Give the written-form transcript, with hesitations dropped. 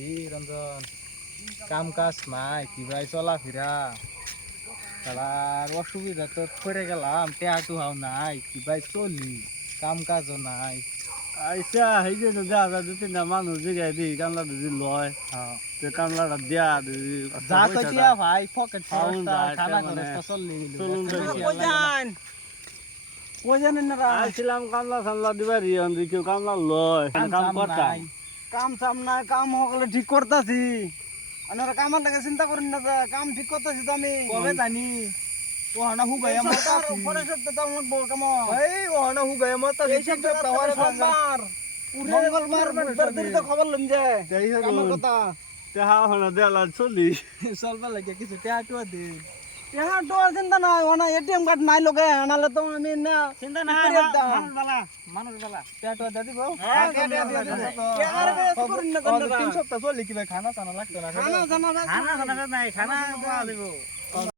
কি রঞ্জন কাম কাজ নাই কি ভাই চলাফেরা তার অসুবিধা তো পড়ে গেলাম টেয়াটু হাও নাই কি ভাই চলি কাম কাজও নাই আইসা এই যে দেখা যায় দু তিনটা মানুষ জিগাই দিই কামলা যদি লয় হ্যাঁ তো কামলাটা দেয়া দিদি যা তো দিয়া ভাই পকেট খাউন খরচটা যায়, খানা মানে খরচটা চললি চলুন যায়। কই জানেন না আইছিলাম কামলা সামলা দিবার ইয়ে কেউ কামলা লয় কাম করতাম কাম সাম নাই কাম হকলে ঠিক করতাছি আপনারা কামার লাগে চিন্তা করেন না যে কাম ঠিক করতেছি তো আমি কবে জানি ও হনা হুগাই আমার কাছে পরে সপ্তাহে তো আমার বল কাম এই ও হনা হুগাই আমার কাছে এই সপ্তাহে হওয়ার সোমবার মঙ্গলবার বুধবার দিন তো খবর লম যে যাই হোক কামের কথা তেহা হনা দেলা চলি চলবা লাগে কিছু টেয়াটু দে यहाँ तो चिंता ना हो ना एटीएम कार्ड নাই লগে আনালে তো আমি না চিন্তা না, মানুষ বালা টেয়াটু দে দিব হ্যাঁ, তিন সপ্তাহ চললি কি ভাই খানা চানা লাগতো না খানা জানা খানা খানা নাই খানা দিব